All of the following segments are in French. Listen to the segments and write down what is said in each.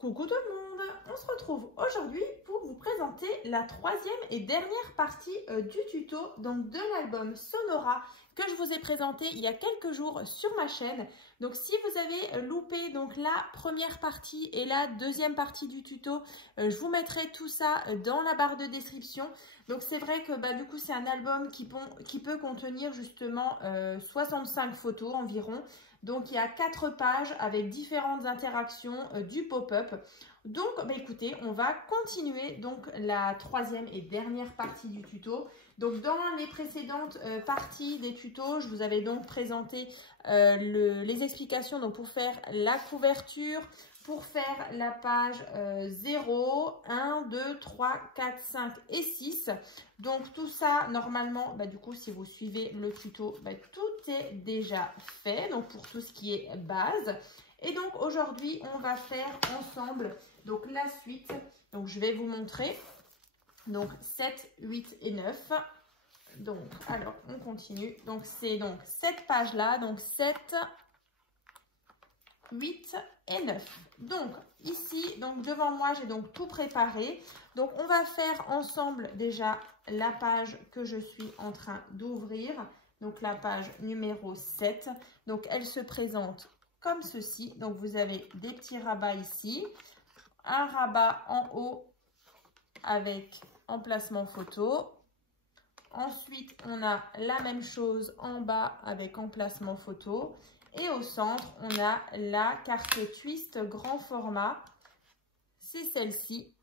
Coucou tout le monde, on se retrouve aujourd'hui pour vous présenter la troisième et dernière partie du tuto donc de l'album Sonora que je vous ai présenté il y a quelques jours sur ma chaîne. Donc si vous avez loupé donc la première partie et la deuxième partie du tuto, je vous mettrai tout ça dans la barre de description. Donc c'est vrai que du coup c'est un album qui peut contenir justement 65 photos environ. Donc il y a 4 pages avec différentes interactions du pop-up. Donc écoutez, on va continuer donc la troisième et dernière partie du tuto. Donc dans les précédentes parties des tutos, je vous avais donc présenté les explications donc pour faire la couverture, pour faire la page 0, 1, 2, 3, 4, 5 et 6. Donc tout ça, normalement, du coup, si vous suivez le tuto, tout est déjà fait. Donc pour tout ce qui est base. Et donc aujourd'hui, on va faire ensemble donc la suite. Donc je vais vous montrer. Donc 7, 8 et 9. Donc alors on continue. Donc c'est donc cette page-là. Donc 7, 8 et 9. Donc ici, donc devant moi, j'ai donc tout préparé. Donc on va faire ensemble déjà la page que je suis en train d'ouvrir. Donc la page numéro 7. Donc elle se présente comme ceci. Donc vous avez des petits rabats ici. Un rabat en haut avec emplacement photo. Ensuite, on a la même chose en bas avec emplacement photo. Et au centre, on a la carte Twist grand format. C'est celle-ci.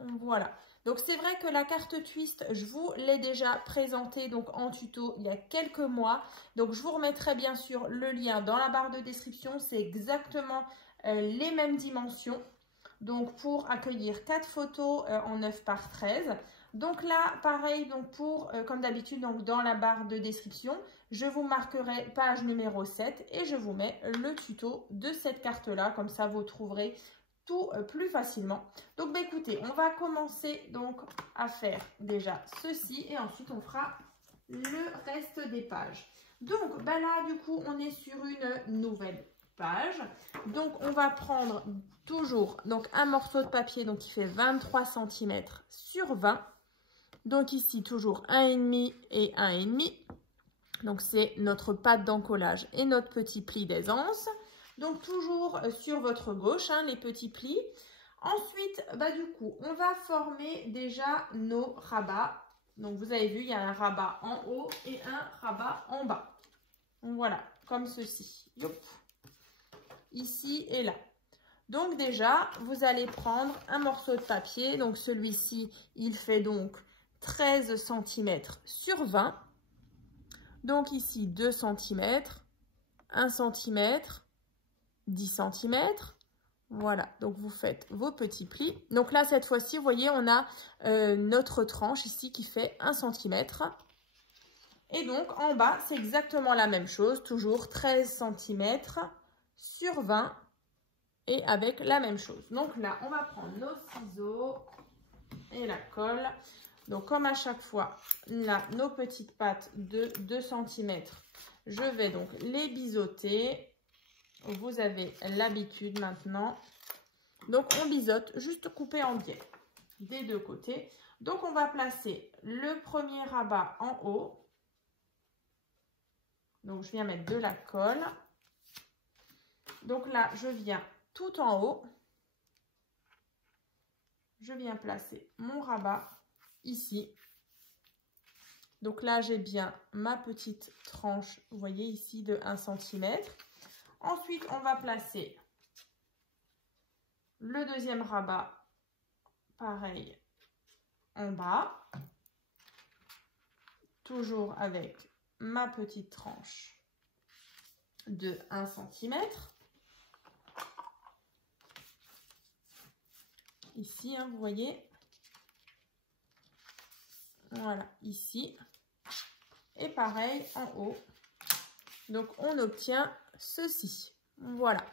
Voilà. Donc, c'est vrai que la carte Twist, je vous l'ai déjà présentée donc en tuto il y a quelques mois. Donc, je vous remettrai bien sûr le lien dans la barre de description. C'est exactement les mêmes dimensions. Donc, pour accueillir 4 photos en 9 par 13. Donc là, pareil, donc comme d'habitude, donc dans la barre de description, je vous marquerai page numéro 7 et je vous mets le tuto de cette carte-là. Comme ça, vous trouverez tout plus facilement. Donc, écoutez, on va commencer donc à faire déjà ceci et ensuite, on fera le reste des pages. Donc, là, du coup, on est sur une nouvelle page. Donc, on va prendre toujours donc un morceau de papier donc qui fait 23 cm sur 20. Donc ici, toujours 1,5 et 1,5. Donc c'est notre patte d'encollage et notre petit pli d'aisance. Donc toujours sur votre gauche, les petits plis. Ensuite, du coup, on va former déjà nos rabats. Donc vous avez vu, il y a un rabat en haut et un rabat en bas. Donc voilà, comme ceci. Yop. Ici et là. Donc déjà, vous allez prendre un morceau de papier. Donc celui-ci, il fait donc 13 cm sur 20. Donc ici 2 cm, 1 cm, 10 cm. Voilà, donc vous faites vos petits plis. Donc là, cette fois-ci, vous voyez, on a notre tranche ici qui fait 1 cm. Et donc en bas, c'est exactement la même chose, toujours 13 cm sur 20 et avec la même chose. Donc là, on va prendre nos ciseaux et la colle. Donc, comme à chaque fois, là, nos petites pattes de 2 cm, je vais donc les biseauter. Vous avez l'habitude maintenant. Donc, on biseaute, juste couper en biais des deux côtés. Donc, on va placer le premier rabat en haut. Donc, je viens mettre de la colle. Donc là, je viens tout en haut. Je viens placer mon rabat ici. Donc là, j'ai bien ma petite tranche, vous voyez ici, de 1 cm. Ensuite, on va placer le deuxième rabat, pareil, en bas. Toujours avec ma petite tranche de 1 cm. Ici, vous voyez. Voilà, ici. Et pareil en haut. Donc, on obtient ceci. Voilà.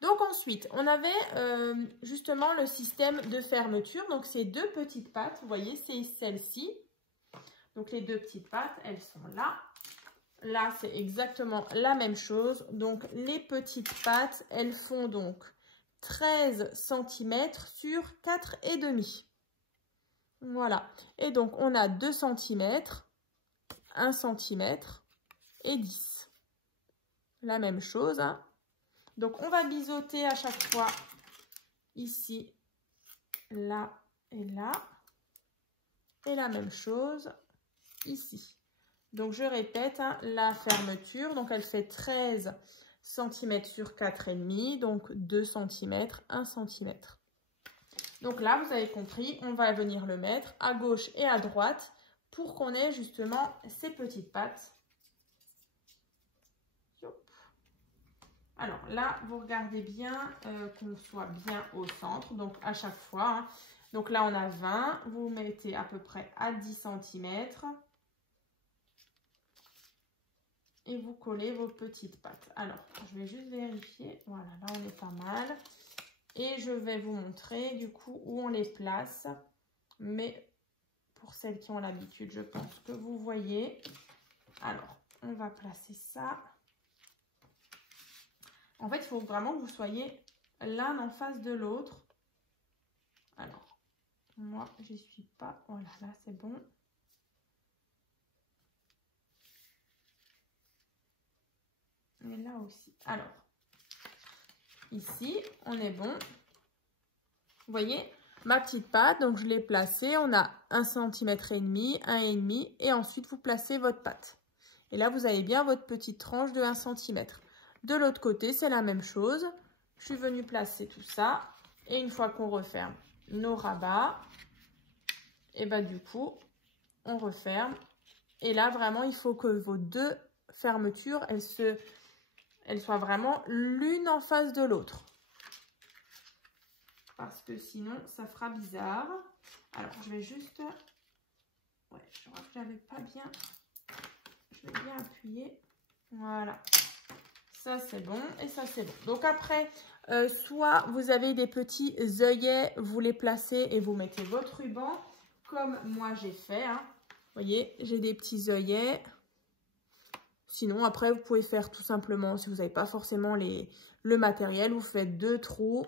Donc, ensuite, on avait justement le système de fermeture. Donc, ces deux petites pattes, vous voyez, c'est celle-ci. Donc, les deux petites pattes, elles sont là. Là, c'est exactement la même chose. Donc, les petites pattes, elles font donc 13 cm sur 4,5. Voilà. Et donc, on a 2 cm, 1 cm et 10. La même chose. Hein. Donc, on va biseauter à chaque fois ici, là et là. Et la même chose ici. Donc, je répète, hein, la fermeture, donc elle fait 13 cm sur 4,5, donc 2 cm, 1 cm. Donc là, vous avez compris, on va venir le mettre à gauche et à droite pour qu'on ait justement ces petites pattes. Alors là, vous regardez bien qu'on soit bien au centre, donc à chaque fois. Hein. Donc là, on a 20, vous mettez à peu près à 10 cm. Et vous collez vos petites pattes. Alors, je vais juste vérifier. Voilà, là, on est pas mal. Et je vais vous montrer, du coup, où on les place. Mais pour celles qui ont l'habitude, je pense que vous voyez. Alors, on va placer ça. En fait, il faut vraiment que vous soyez l'un en face de l'autre. Alors, moi, j'y suis pas. Voilà, là, c'est bon. Et là aussi. Alors, ici, on est bon. Vous voyez, ma petite patte, donc je l'ai placée. On a 1,5 cm, 1,5 et ensuite, vous placez votre patte. Et là, vous avez bien votre petite tranche de 1 cm. De l'autre côté, c'est la même chose. Je suis venue placer tout ça. Et une fois qu'on referme nos rabats, et ben du coup, on referme. Et là, vraiment, il faut que vos deux fermetures, elles soient vraiment l'une en face de l'autre. Parce que sinon, ça fera bizarre. Alors, je vais juste... Ouais, je crois que j'avais pas bien... Je vais bien appuyer. Voilà. Ça, c'est bon. Et ça, c'est bon. Donc, après, soit vous avez des petits œillets, vous les placez et vous mettez votre ruban, comme moi, j'ai fait. Hein. Vous voyez, j'ai des petits œillets. Sinon, après, vous pouvez faire tout simplement, si vous n'avez pas forcément le matériel, vous faites 2 trous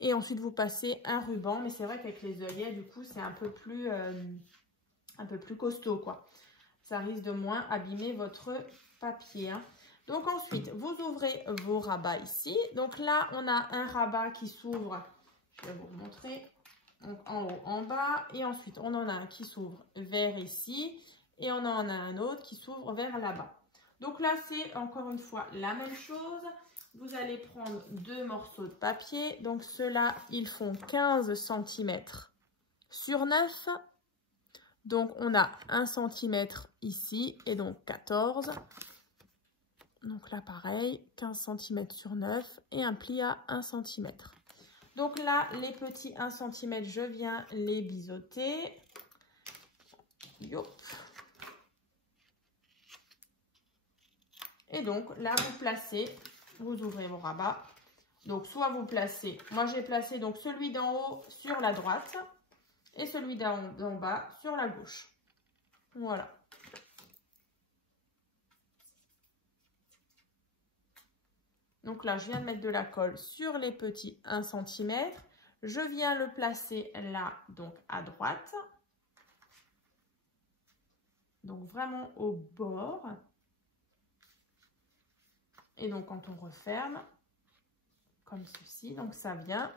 et ensuite vous passez un ruban. Mais c'est vrai qu'avec les œillets, du coup, c'est un peu plus costaud, quoi. Ça risque de moins abîmer votre papier. Hein. Donc ensuite, vous ouvrez vos rabats ici. Donc là, on a un rabat qui s'ouvre, je vais vous montrer, donc en haut, en bas. Et ensuite, on en a un qui s'ouvre vers ici et on en a un autre qui s'ouvre vers là-bas. Donc là, c'est encore une fois la même chose. Vous allez prendre 2 morceaux de papier. Donc ceux-là, ils font 15 cm sur 9. Donc on a 1 cm ici et donc 14. Donc là, pareil, 15 cm sur 9 et un pli à 1 cm. Donc là, les petits 1 cm, je viens les biseauter. Yop. Et donc là, vous placez, vous ouvrez vos rabats. Donc soit vous placez, moi j'ai placé donc celui d'en haut sur la droite et celui d'en bas sur la gauche. Voilà. Donc là, je viens de mettre de la colle sur les petits 1 cm. Je viens le placer là, donc à droite. Donc vraiment au bord. Et donc, quand on referme, comme ceci, donc ça vient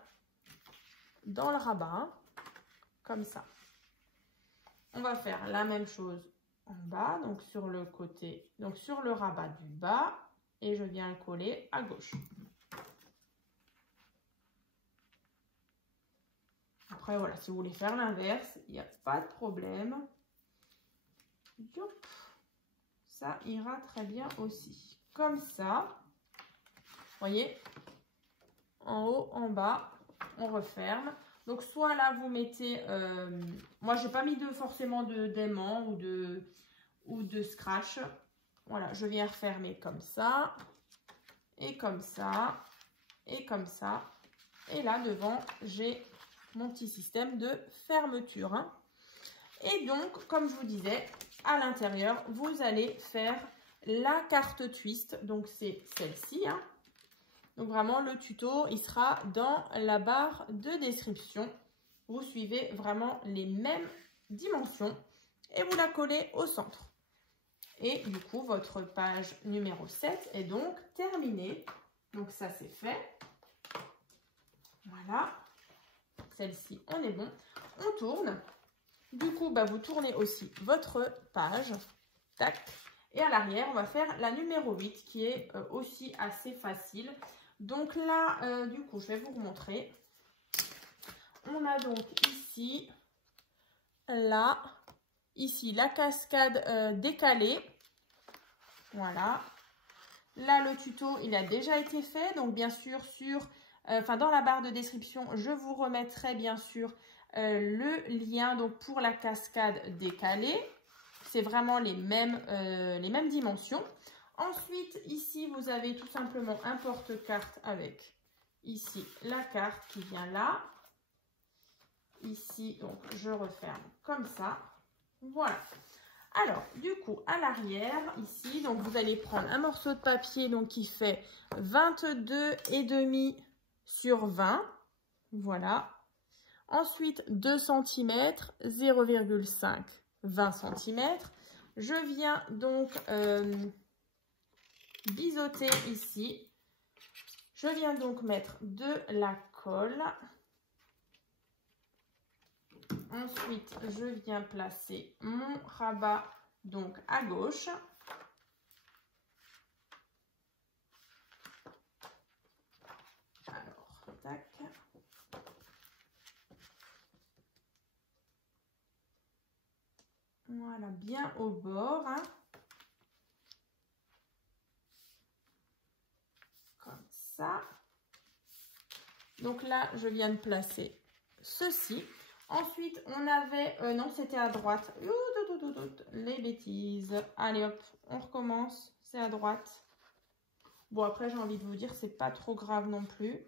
dans le rabat, comme ça. On va faire la même chose en bas, donc sur le côté, donc sur le rabat du bas, et je viens le coller à gauche. Après, voilà, si vous voulez faire l'inverse, il n'y a pas de problème. Yop. Ça ira très bien aussi. Comme ça, vous voyez, en haut, en bas, on referme. Donc, soit là, vous mettez... moi, je n'ai pas mis forcément d'aimant ou de scratch. Voilà, je viens refermer comme ça. Et comme ça. Et comme ça. Et là, devant, j'ai mon petit système de fermeture. Hein. Et donc, comme je vous disais, à l'intérieur, vous allez faire la carte twist. Donc, c'est celle-ci. Hein. Donc vraiment, le tuto, il sera dans la barre de description. Vous suivez vraiment les mêmes dimensions et vous la collez au centre. Et du coup, votre page numéro 7 est donc terminée. Donc ça, c'est fait. Voilà. Celle-ci, on est bon. On tourne. Du coup, bah, vous tournez aussi votre page. Tac. Et à l'arrière, on va faire la numéro 8 qui est aussi assez facile. Donc là, du coup, je vais vous remontrer. On a donc ici, là, ici, la cascade décalée. Voilà. Là, le tuto, il a déjà été fait. Donc, bien sûr, dans la barre de description, je vous remettrai bien sûr le lien donc, pour la cascade décalée. C'est vraiment les mêmes dimensions. Ensuite, ici, vous avez tout simplement un porte-carte avec ici la carte qui vient là. Ici, donc, je referme comme ça. Voilà. Alors, du coup, à l'arrière, ici, donc vous allez prendre un morceau de papier donc, qui fait 22,5 sur 20. Voilà. Ensuite, 2 cm, 0,5, 20 cm. Je viens donc biseauter ici. Je viens donc mettre de la colle. Ensuite, je viens placer mon rabat donc à gauche. Alors, tac. Voilà, bien au bord. Hein. Comme ça. Donc là, je viens de placer ceci. Ensuite, on avait... non, c'était à droite. Les bêtises. Allez, hop, on recommence. C'est à droite. Bon, après, j'ai envie de vous dire, c'est pas trop grave non plus.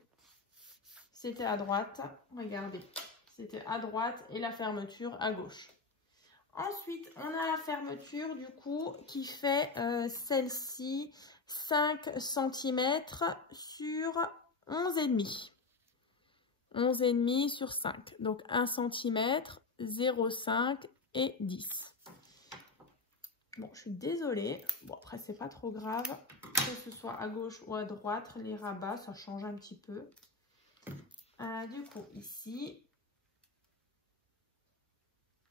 C'était à droite. Regardez. C'était à droite et la fermeture à gauche. Ensuite, on a la fermeture, du coup, qui fait celle-ci 5 cm sur 11,5. 11,5 sur 5. Donc 1 cm, 0,5 et 10. Bon, je suis désolée. Bon, après, c'est pas trop grave. Que ce soit à gauche ou à droite, les rabats, ça change un petit peu. Du coup, ici.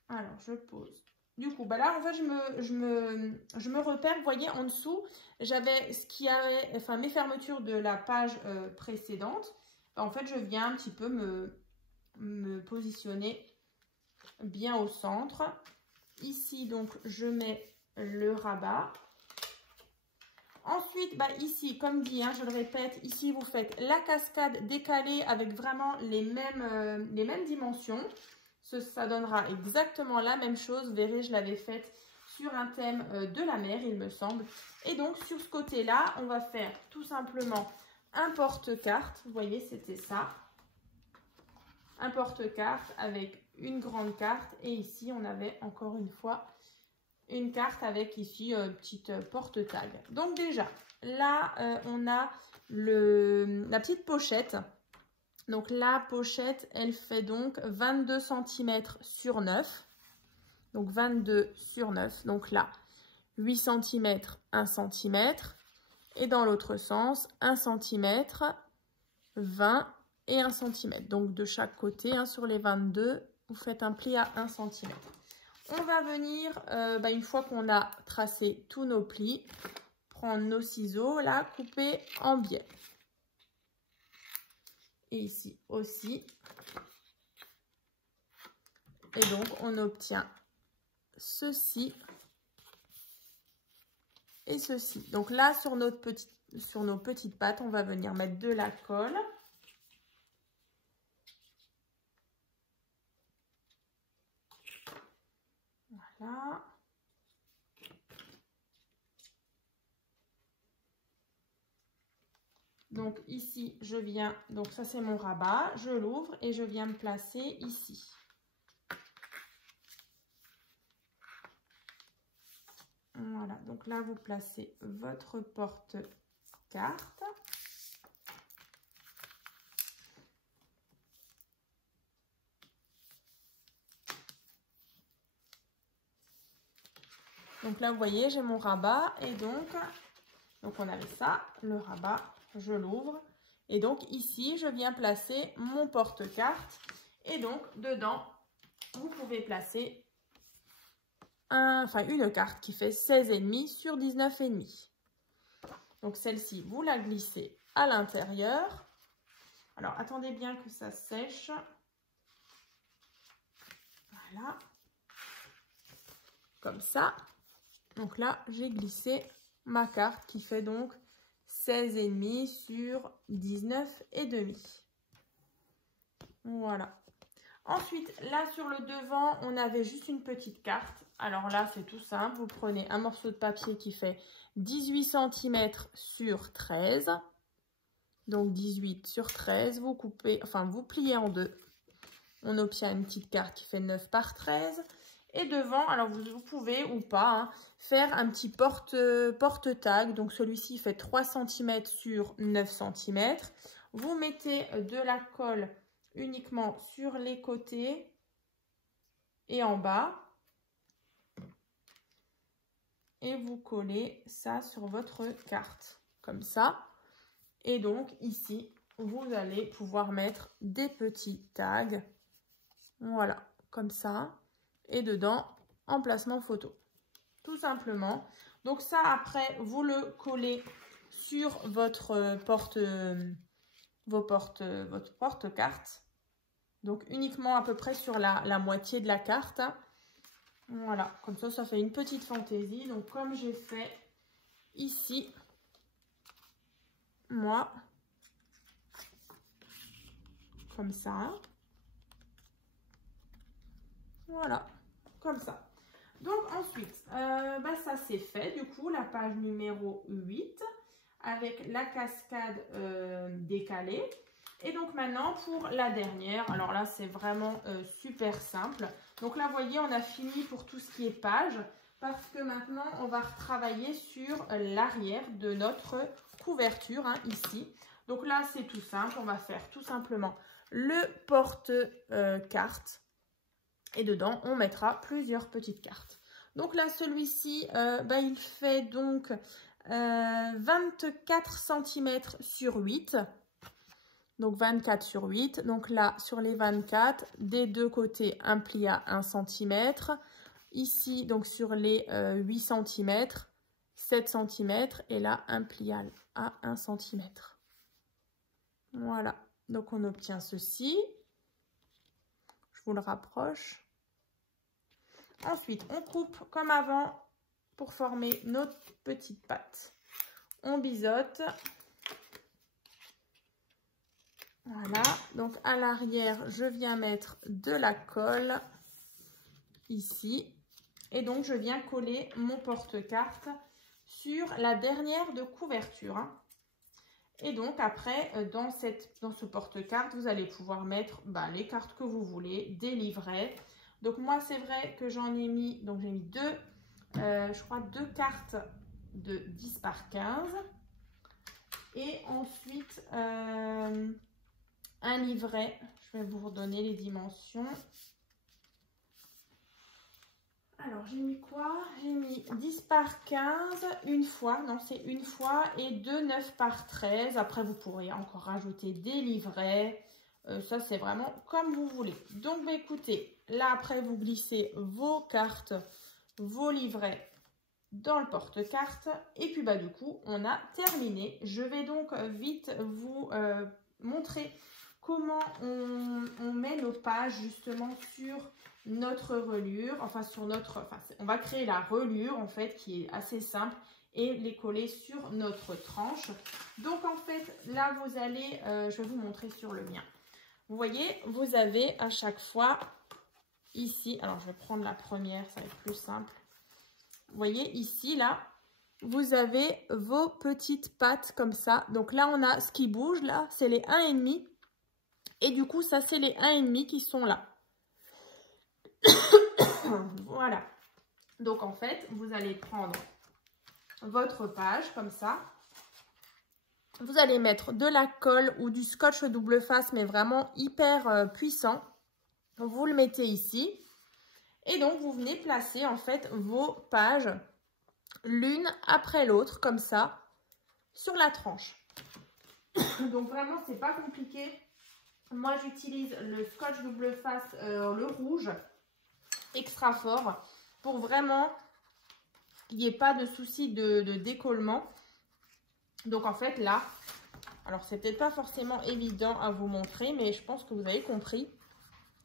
Alors, je pose. Du coup, bah là, en fait, je me repère. Vous voyez, en dessous, j'avais ce qui avait, enfin, mes fermetures de la page précédente. En fait, je viens un petit peu me positionner bien au centre. Ici, donc, je mets le rabat. Ensuite, bah, ici, comme dit, hein, je le répète, ici, vous faites la cascade décalée avec vraiment les mêmes dimensions. Ça donnera exactement la même chose. Vous verrez, je l'avais faite sur un thème de la mer, il me semble. Et donc, sur ce côté-là, on va faire tout simplement un porte-carte. Vous voyez, c'était ça. Un porte-carte avec une grande carte. Et ici, on avait encore une fois une carte avec ici une petite porte-tag. Donc déjà, là, on a la petite pochette. Donc la pochette, elle fait donc 22 cm sur 9. Donc 22 sur 9. Donc là, 8 cm, 1 cm. Et dans l'autre sens, 1 cm, 20 et 1 cm. Donc de chaque côté, hein, sur les 22, vous faites un pli à 1 cm. On va venir, une fois qu'on a tracé tous nos plis, prendre nos ciseaux, là, couper en biais. Et ici aussi. Et donc, on obtient ceci et ceci. Donc là, sur nos petites pattes, on va venir mettre de la colle. Voilà. Donc ici, je viens, donc ça c'est mon rabat, je l'ouvre et je viens me placer ici. Voilà, donc là vous placez votre porte-carte. Donc là, vous voyez, j'ai mon rabat. Et donc on avait ça, le rabat, je l'ouvre. Et donc ici, je viens placer mon porte-carte. Et donc, dedans, vous pouvez placer une carte qui fait 16,5 sur 19,5. Donc celle-ci, vous la glissez à l'intérieur. Alors, attendez bien que ça sèche. Voilà. Comme ça. Donc là, j'ai glissé ma carte qui fait donc 16,5 sur 19,5. Voilà. Ensuite, là sur le devant, on avait juste une petite carte. Alors là, c'est tout simple. Vous prenez un morceau de papier qui fait 18 cm sur 13. Donc 18 sur 13. Vous coupez, vous pliez en deux. On obtient une petite carte qui fait 9 par 13. Et devant, alors vous pouvez ou pas faire un petit porte-tag. Donc celui-ci fait 3 cm sur 9 cm. Vous mettez de la colle uniquement sur les côtés et en bas. Et vous collez ça sur votre carte, comme ça. Et donc ici, vous allez pouvoir mettre des petits tags. Voilà, comme ça. Et dedans, emplacement photo. Tout simplement. Donc ça, après, vous le collez sur votre porte-carte. Donc uniquement à peu près sur la moitié de la carte. Voilà, comme ça, ça fait une petite fantaisie. Donc comme j'ai fait ici, moi, comme ça. Voilà, comme ça. Donc ensuite, ça c'est fait. Du coup, la page numéro 8 avec la cascade décalée. Et donc maintenant pour la dernière, alors là c'est vraiment super simple. Donc là vous voyez on a fini pour tout ce qui est page parce que maintenant on va retravailler sur l'arrière de notre couverture ici. Donc là c'est tout simple, on va faire tout simplement le porte-carte et dedans on mettra plusieurs petites cartes. Donc là celui-ci il fait donc 24 cm sur 8. Donc 24 sur 8. Donc là, sur les 24, des deux côtés, un pli à 1 cm. Ici, donc sur les 8 cm, 7 cm. Et là, un pli à 1 cm. Voilà. Donc on obtient ceci. Je vous le rapproche. Ensuite, on coupe comme avant pour former notre petite patte. On biseaute. Voilà, donc à l'arrière, je viens mettre de la colle ici. Et donc, je viens coller mon porte-carte sur la dernière de couverture. Et donc, après, dans ce porte-carte, vous allez pouvoir mettre les cartes que vous voulez, des livrets. Donc, moi, c'est vrai que j'en ai mis, donc j'ai mis deux cartes de 10 par 15. Et ensuite, un livret, je vais vous redonner les dimensions. Alors, j'ai mis quoi? J'ai mis 10 par 15 une fois, non c'est une fois, et 2 9 par 13. Après, vous pourrez encore rajouter des livrets. Ça, c'est vraiment comme vous voulez. Donc, écoutez, là, après, vous glissez vos cartes, vos livrets dans le porte-carte. Et puis, du coup, on a terminé. Je vais donc vite vous montrer comment on met nos pages justement sur notre reliure, on va créer la reliure en fait qui est assez simple et les coller sur notre tranche. Donc en fait là vous allez, je vais vous montrer sur le mien. Vous voyez, vous avez à chaque fois ici, alors je vais prendre la première, ça va être plus simple. Vous voyez ici là, vous avez vos petites pattes comme ça. Donc là on a ce qui bouge là, c'est les 1,5. Et du coup, ça, c'est les 1,5 qui sont là. Voilà. Donc, en fait, vous allez prendre votre page comme ça. Vous allez mettre de la colle ou du scotch double face, mais vraiment hyper puissant. Vous le mettez ici. Et donc, vous venez placer, en fait, vos pages l'une après l'autre, comme ça, sur la tranche. Donc vraiment, c'est pas compliqué. Moi, j'utilise le scotch double face, le rouge, extra fort, pour vraiment qu'il n'y ait pas de souci de décollement. Donc en fait, là, alors c'est peut-être pas forcément évident à vous montrer, mais je pense que vous avez compris.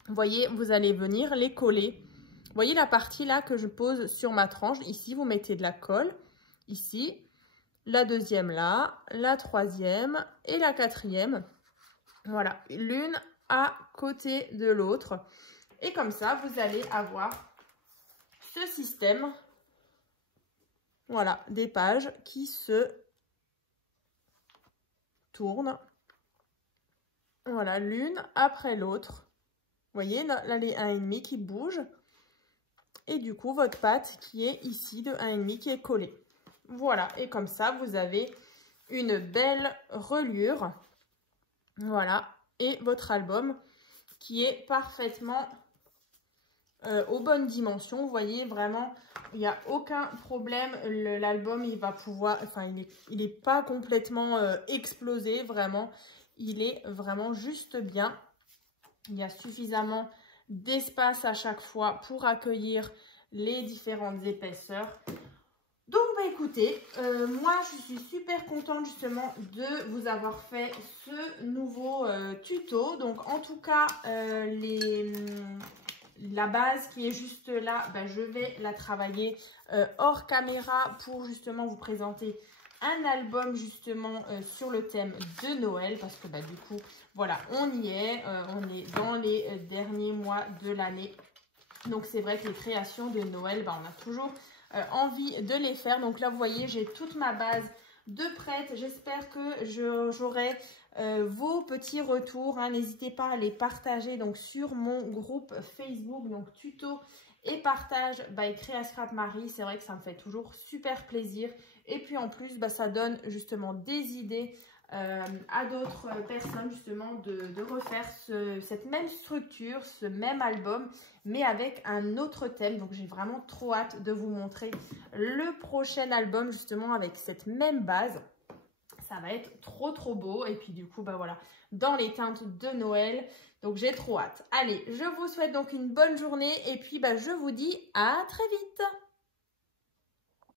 Vous voyez, vous allez venir les coller. Vous voyez la partie là que je pose sur ma tranche. Ici, vous mettez de la colle. Ici, la deuxième là, la troisième et la quatrième. Voilà, l'une à côté de l'autre. Et comme ça, vous allez avoir ce système. Voilà, des pages qui se tournent. Voilà, l'une après l'autre. Vous voyez, là, les 1,5 qui bougent. Et du coup, votre patte qui est ici de 1,5 qui est collée. Voilà, et comme ça, vous avez une belle reliure. Voilà, et votre album qui est parfaitement aux bonnes dimensions. Vous voyez, vraiment, il n'y a aucun problème. L'album, il va pouvoir, enfin, il est pas complètement explosé, vraiment. Il est vraiment juste bien. Il y a suffisamment d'espace à chaque fois pour accueillir les différentes épaisseurs. Donc, bah écoutez, moi, je suis super contente justement de vous avoir fait ce nouveau tuto. Donc, en tout cas, la base qui est juste là, bah, je vais la travailler hors caméra pour justement vous présenter un album justement sur le thème de Noël. Parce que bah, du coup, voilà, on y est. On est dans les derniers mois de l'année. Donc, c'est vrai que les créations de Noël, bah, on a toujours envie de les faire. Donc là, vous voyez, j'ai toute ma base de prête. J'espère que j'aurai vos petits retours. Hein. N'hésitez pas à les partager donc sur mon groupe Facebook, donc tuto et partage by Créa Scrap Marie. C'est vrai que ça me fait toujours super plaisir. Et puis en plus, bah, ça donne justement des idées à d'autres personnes justement de refaire cette même structure, ce même album, mais avec un autre thème. Donc j'ai vraiment trop hâte de vous montrer le prochain album justement avec cette même base. Ça va être trop beau. Et puis du coup, bah voilà, dans les teintes de Noël. Donc j'ai trop hâte. Allez, je vous souhaite donc une bonne journée. Et puis bah, je vous dis à très vite.